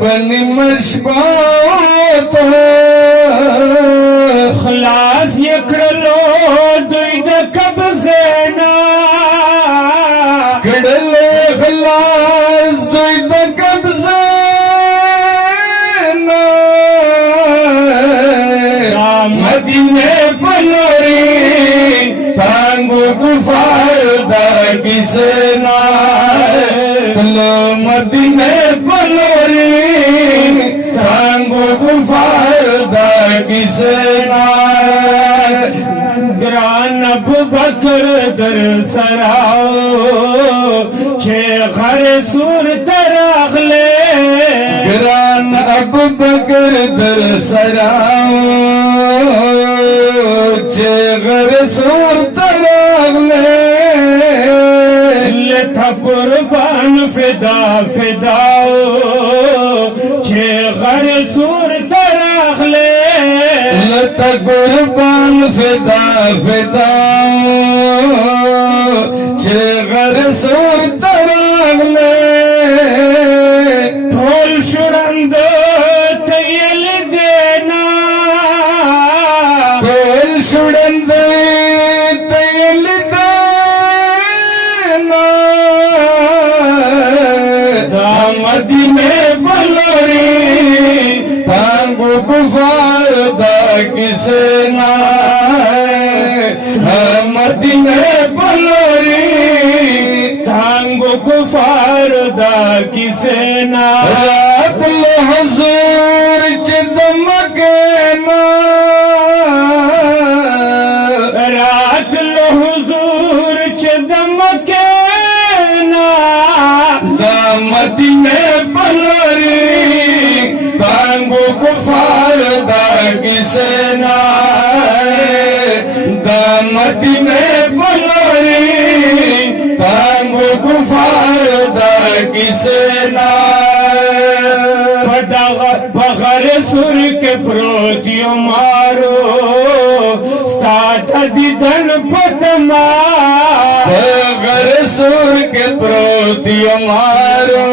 بني مشبات خلاص یکړلو دوی د قبضینا کړل خلاص دوی د قبضینا مدینه پلوری تانگو کفار دا کسینا تل مدینه پلوری تانگو کفار دا کسینا گران ابو بکر در سراو چھے غر سور تراغلے گران ابو بکر در سراو چھے غر سور تراغلے لتا قربان فدا فداو چھے غر سور تراغلے لتا قربان فدا فدا چھے غر سور تراغلے ٹھول شڑند تیل دینا ٹھول شڑند تیل دینا دا مدینہ بلوری تانگو کفار دا کسینا مدینہ بلوری تانگو کفار دا کسینا رات الحضور چدمکینا رات الحضور چدمکینا دا مدینہ بلوری تانگو کفار دا کسینا دا مدینہ بلوری تانگو کفار دا کسینا بغیر سر کے پروتیو مارو ستاد دیدن پتما بغیر سور کے پروتی مارو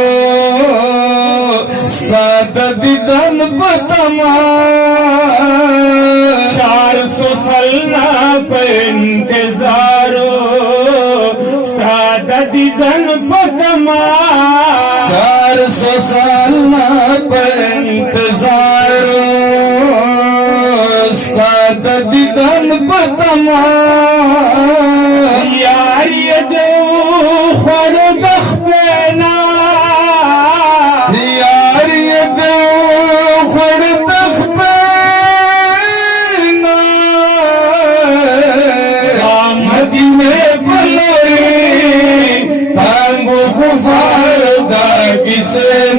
ستاد دیدن پتما 400 سلنا پہ انتظارو ستاد دیدن پتما 400 سالنا پر انتظار استاد دیدن پتما یار یدو خور دخبینا یار یدو خور دخبینا مدینہ بلوری تانگو کفار دا کسینا